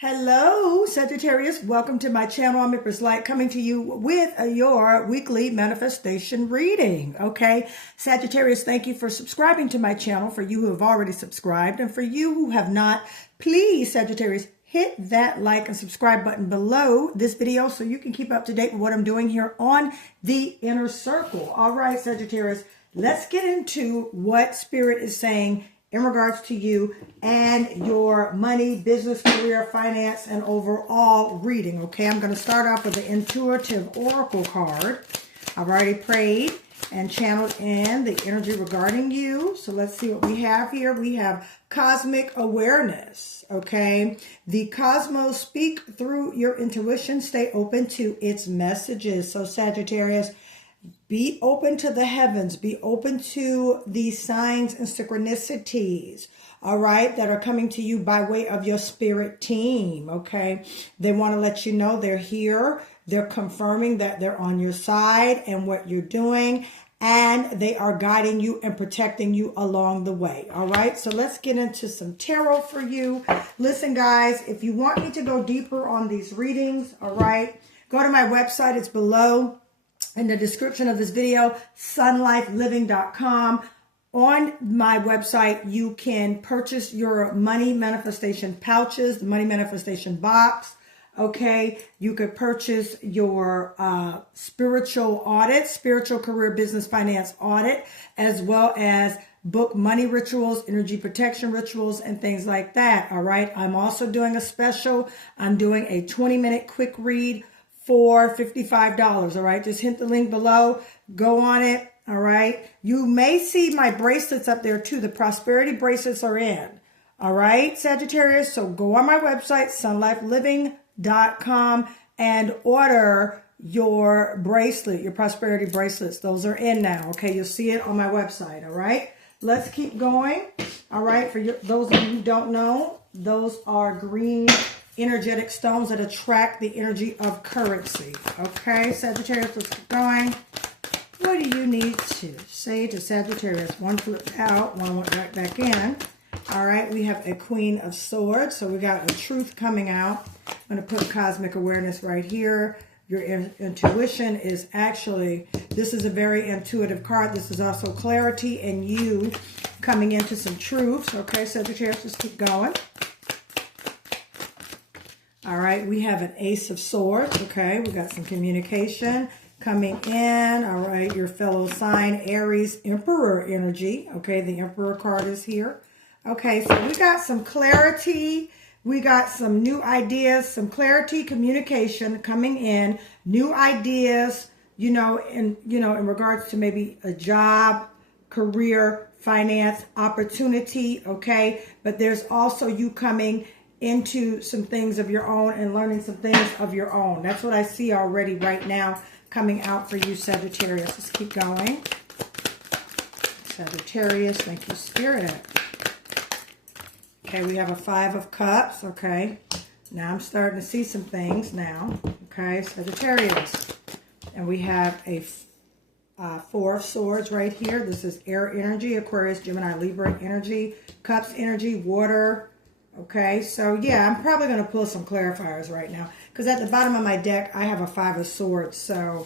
Hello, Sagittarius. Welcome to my channel. I'm Empress Light, coming to you with your weekly manifestation reading. Okay, Sagittarius, thank you for subscribing to my channel. For you who have already subscribed, and for you who have not, please, Sagittarius, hit that like and subscribe button below this video so you can keep up to date with what I'm doing here on the Inner Circle. All right, Sagittarius, let's get into what Spirit is saying in regards to you and your money, business, career, finance, and overall reading. Okay, I'm going to start off with the Intuitive Oracle card. I've already prayed and channeled in the energy regarding you. So let's see what we have here. We have cosmic awareness. Okay, the cosmos speak through your intuition. Stay open to its messages. So Sagittarius, be open to the heavens. Be open to the signs and synchronicities, all right, that are coming to you by way of your spirit team, okay? They want to let you know they're here. They're confirming that they're on your side and what you're doing, and they are guiding you and protecting you along the way, all right? So let's get into some tarot for you. Listen, guys, if you want me to go deeper on these readings, all right, go to my website. It's below in the description of this video, sunlifeliving.com. On my website, you can purchase your money manifestation pouches, the money manifestation box. Okay, you could purchase your spiritual audit, spiritual career, business, finance audit, as well as book money rituals, energy protection rituals, and things like that. All right, I'm also doing a special. I'm doing a 20-minute quick read for $55. All right, just hit the link below, go on it. All right, you may see my bracelets up there too. The prosperity bracelets are in. All right, Sagittarius, so go on my website, sunlifeliving.com, and order your bracelet, your prosperity bracelets. Those are in now. Okay, you'll see it on my website. All right, let's keep going. All right, for those of you who don't know, those are green energetic stones that attract the energy of currency. Okay, Sagittarius, let's keep going. What do you need to say to Sagittarius? One flipped out, one went right back in. All right, we have a Queen of Swords, so we got the truth coming out. I'm going to put cosmic awareness right here. Your intuition is actually, this is a very intuitive card. This is also clarity and you coming into some truths. Okay, Sagittarius, just keep going. All right, we have an Ace of Swords. Okay, we got some communication coming in. All right, your fellow sign, Aries, Emperor energy. Okay, the Emperor card is here. Okay, so we got some clarity. We got some new ideas, some clarity, communication coming in, new ideas, in regards to maybe a job, career, finance, opportunity. Okay, but there's also you coming into some things of your own and learning some things of your own. That's what I see already right now coming out for you, Sagittarius. Let's keep going. Sagittarius, thank you, Spirit. Okay, we have a Five of Cups. Okay, now I'm starting to see some things now. Okay, Sagittarius. And we have a Four of Swords right here. This is air energy, Aquarius, Gemini, Libra energy, Cups energy, water. Okay, so yeah, I'm probably going to pull some clarifiers right now because at the bottom of my deck, I have a Five of Swords. So,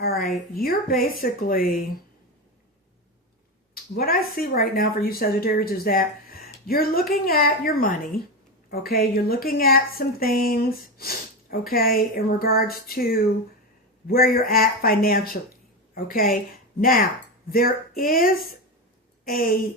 all right, you're basically, what I see right now for you, Sagittarius, is that you're looking at your money, okay? You're looking at some things, okay, in regards to where you're at financially, okay? Now, there is a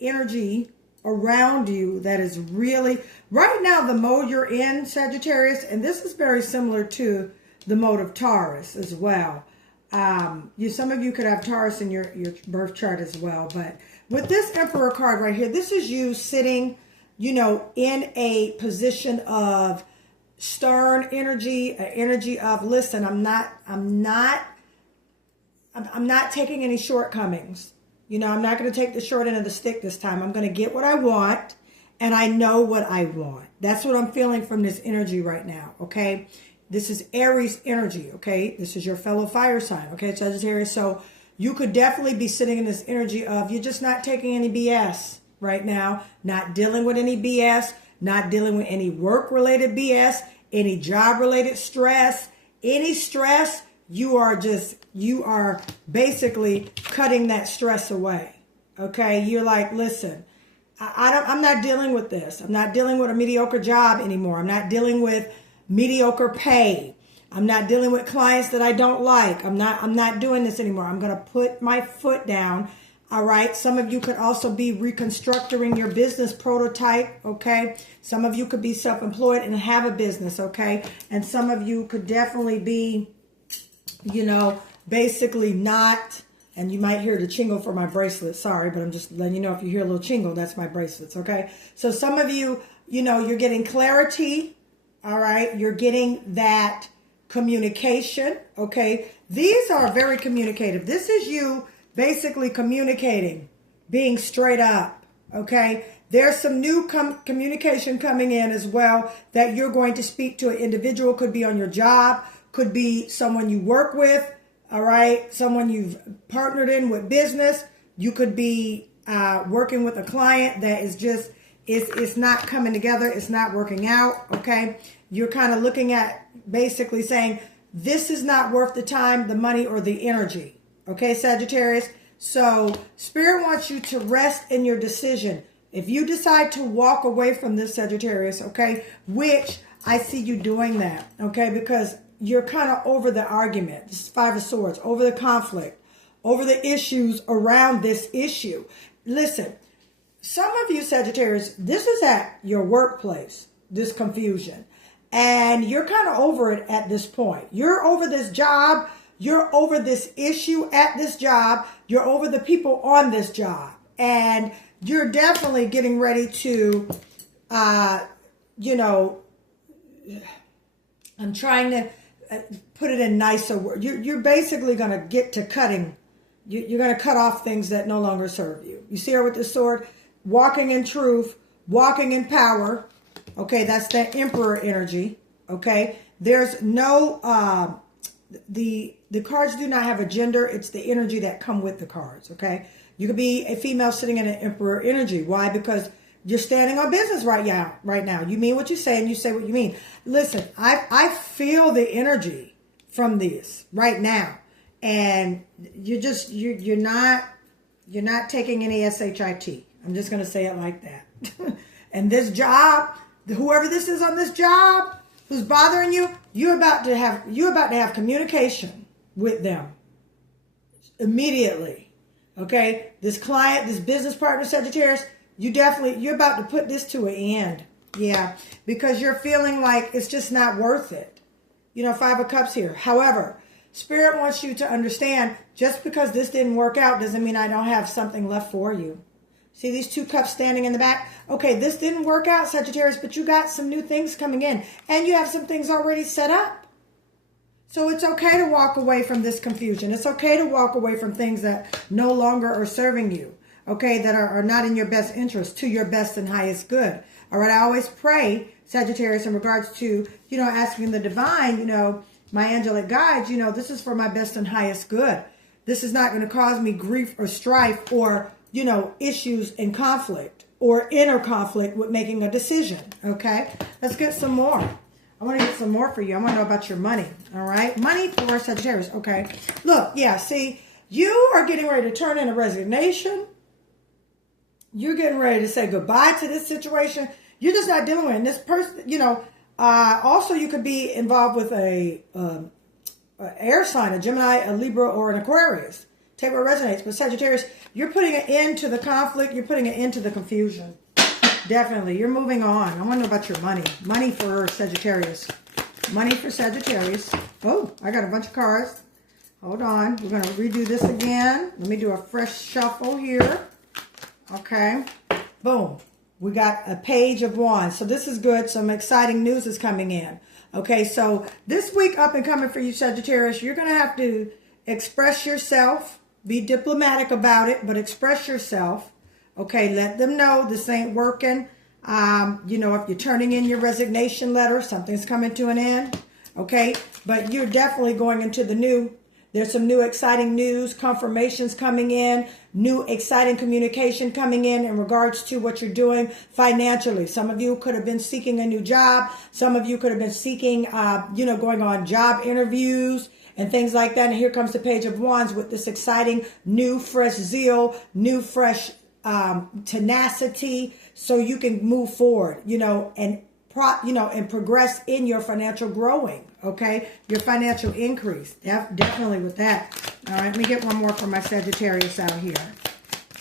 energy around you that is really right now the mode you're in, Sagittarius, and this is very similar to the mode of Taurus as well. Some of you could have Taurus in your birth chart as well, but with this Emperor card right here, this is you sitting, in a position of stern energy, an energy of, listen, I'm not taking any shortcomings. I'm not going to take the short end of the stick this time. I'm going to get what I want, and I know what I want. That's what I'm feeling from this energy right now, okay? This is Aries energy, okay? This is your fellow fire sign, okay, Sagittarius? So you could definitely be sitting in this energy of you're just not taking any BS right now, not dealing with any BS, not dealing with any work-related BS, any job-related stress, any stress. You are basically cutting that stress away. Okay, you're like, listen, I'm not dealing with this. I'm not dealing with a mediocre job anymore. I'm not dealing with mediocre pay. I'm not dealing with clients that I don't like. I'm not doing this anymore. I'm going to put my foot down. All right. Some of you could also be reconstructing your business prototype. Okay. Some of you could be self-employed and have a business. Okay. And some of you could definitely be, basically not. And you might hear the chingle for my bracelet. Sorry, but I'm just letting you know, if you hear a little chingle, that's my bracelets, okay? So some of you, you're getting clarity, all right? You're getting that communication, okay? These are very communicative. This is you basically communicating, being straight up, okay? There's some new communication coming in as well that you're going to speak to an individual. Could be on your job, could be someone you work with, all right, someone you've partnered in with business. You could be working with a client that is just, it's not coming together. It's not working out, okay? You're kind of looking at basically saying, this is not worth the time, the money, or the energy, okay, Sagittarius? So Spirit wants you to rest in your decision. If you decide to walk away from this, Sagittarius, okay, which I see you doing that, okay, because you're kind of over the argument. This is Five of Swords, over the conflict, over the issues around this issue. Listen, some of you Sagittarius, this is at your workplace, this confusion. And you're kind of over it at this point. You're over this job. You're over this issue at this job. You're over the people on this job. And you're definitely getting ready to, I'm trying to put it in nicer words. You're basically going to get to cutting. You're going to cut off things that no longer serve you. You see her with the sword? Walking in truth, walking in power. Okay, that's that Emperor energy. Okay, there's no, the cards do not have a gender. It's the energy that come with the cards. Okay, you could be a female sitting in an Emperor energy. Why? Because you're standing on business right now. You mean what you say and you say what you mean. Listen, I feel the energy from this right now. And you're not taking any SHIT. I'm just going to say it like that. And this job, whoever this is on this job who's bothering you, you're about to have communication with them immediately. Okay? This client, this business partner, Sagittarius, you're about to put this to an end. Yeah, because you're feeling like it's just not worth it. Five of Cups here. However, Spirit wants you to understand, just because this didn't work out doesn't mean I don't have something left for you. See these two cups standing in the back? Okay, this didn't work out, Sagittarius, but you got some new things coming in. And you have some things already set up. So it's okay to walk away from this confusion. It's okay to walk away from things that no longer are serving you. Okay, that are not in your best interest, to your best and highest good. All right, I always pray, Sagittarius, in regards to, asking the divine, my angelic guides, this is for my best and highest good. This is not going to cause me grief or strife or, issues and conflict or inner conflict with making a decision. Okay, let's get some more. I want to get some more for you. I want to know about your money. All right, money for Sagittarius. Okay, look, yeah, see, you are getting ready to turn in a resignation. You're getting ready to say goodbye to this situation. You're just not dealing with it. And this person, also you could be involved with a air sign, a Gemini, a Libra, or an Aquarius. Take what resonates. But Sagittarius, you're putting an end to the conflict. You're putting an end to the confusion. Definitely. You're moving on. I want to know about your money. Money for Sagittarius. Money for Sagittarius. Oh, I got a bunch of cards. Hold on. We're going to redo this again. Let me do a fresh shuffle here. Okay. Boom. We got a Page of Wands. So this is good. Some exciting news is coming in. Okay. So this week up and coming for you, Sagittarius, you're going to have to express yourself. Be diplomatic about it, but express yourself. Okay. Let them know this ain't working. If you're turning in your resignation letter, something's coming to an end. Okay. But you're definitely going into the new. There's some new exciting news, confirmations coming in, new exciting communication coming in regards to what you're doing financially. Some of you could have been seeking a new job. Some of you could have been seeking, going on job interviews and things like that. And here comes the Page of Wands with this exciting new fresh zeal, new fresh tenacity, so you can move forward, and progress in your financial growing. Okay, your financial increase. Definitely with that. All right, let me get one more from my Sagittarius out here.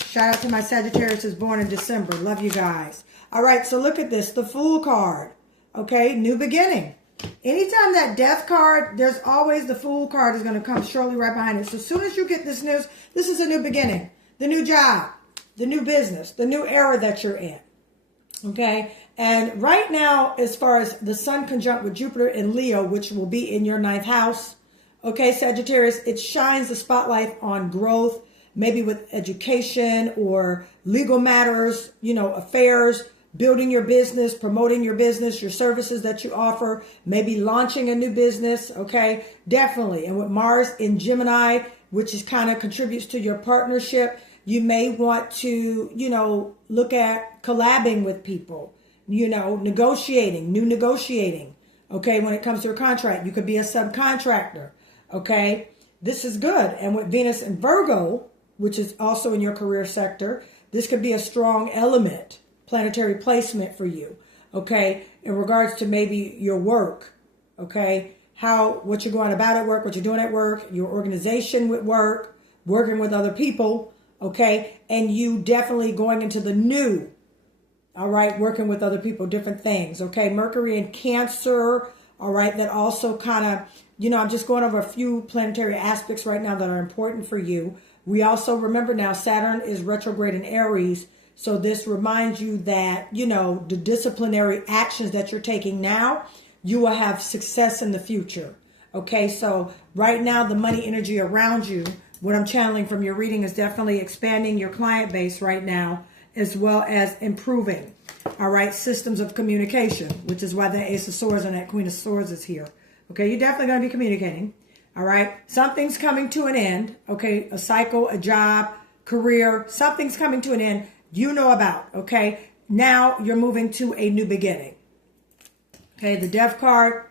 Shout out to my Sagittarius is born in December. Love you guys. All right, so look at this, the Fool card. Okay, new beginning. Anytime that Death card, there's always the Fool card is going to come shortly right behind it. So as soon as you get this news, this is a new beginning, the new job, the new business, the new era that you're in. Okay, and right now, as far as the Sun conjunct with Jupiter in Leo, which will be in your 9th house, okay, Sagittarius, it shines the spotlight on growth, maybe with education or legal matters, affairs, building your business, promoting your business, your services that you offer, maybe launching a new business, okay, definitely. And with Mars in Gemini, which is kind of contributes to your partnership, you may want to, look at collabing with people, negotiating, okay, when it comes to a contract. You could be a subcontractor, okay? This is good. And with Venus and Virgo, which is also in your career sector, this could be a strong element, planetary placement for you, okay, in regards to maybe your work, okay, what you're going about at work, what you're doing at work, your organization with work, working with other people, okay, and you definitely going into the new, all right, working with other people, different things, okay. Mercury in Cancer, all right, that also kind of, I'm just going over a few planetary aspects right now that are important for you. We also remember now Saturn is retrograde in Aries, so this reminds you that, the disciplinary actions that you're taking now, you will have success in the future, okay. So right now, the money energy around you, what I'm channeling from your reading is definitely expanding your client base right now, as well as improving, all right, systems of communication, which is why the Ace of Swords and that Queen of Swords is here. Okay, you're definitely going to be communicating, all right? Something's coming to an end, okay? A cycle, a job, career, something's coming to an end you know about, okay? Now you're moving to a new beginning. Okay, the Death card,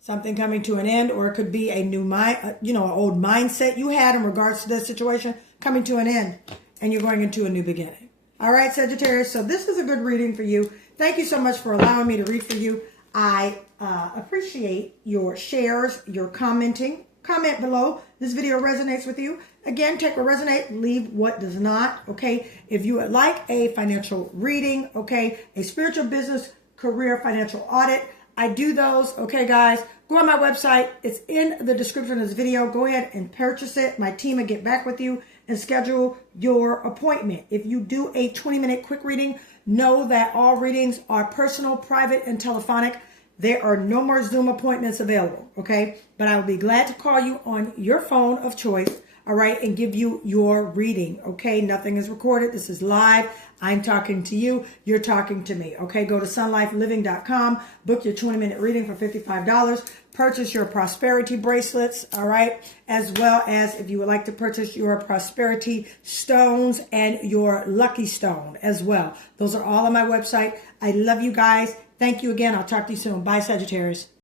something coming to an end, or it could be a new mind, an old mindset you had in regards to this situation coming to an end, and you're going into a new beginning. All right, Sagittarius, so this is a good reading for you. Thank you so much for allowing me to read for you. I appreciate your shares, your commenting. Comment below. This video resonates with you. Again, take what resonates, leave what does not, okay? If you would like a financial reading, okay, a spiritual business, career, financial audit, I do those, okay, guys? Go on my website. It's in the description of this video. Go ahead and purchase it. My team will get back with you and schedule your appointment. If you do a 20-minute quick reading, know that all readings are personal, private, and telephonic. There are no more Zoom appointments available, okay? But I will be glad to call you on your phone of choice, all right, and give you your reading, okay? Nothing is recorded. This is live. I'm talking to you. You're talking to me, okay? Go to sunlifeliving.com. Book your 20-minute reading for $55. Purchase your prosperity bracelets, all right? As well as if you would like to purchase your prosperity stones and your lucky stone as well. Those are all on my website. I love you guys. Thank you again. I'll talk to you soon. Bye, Sagittarius.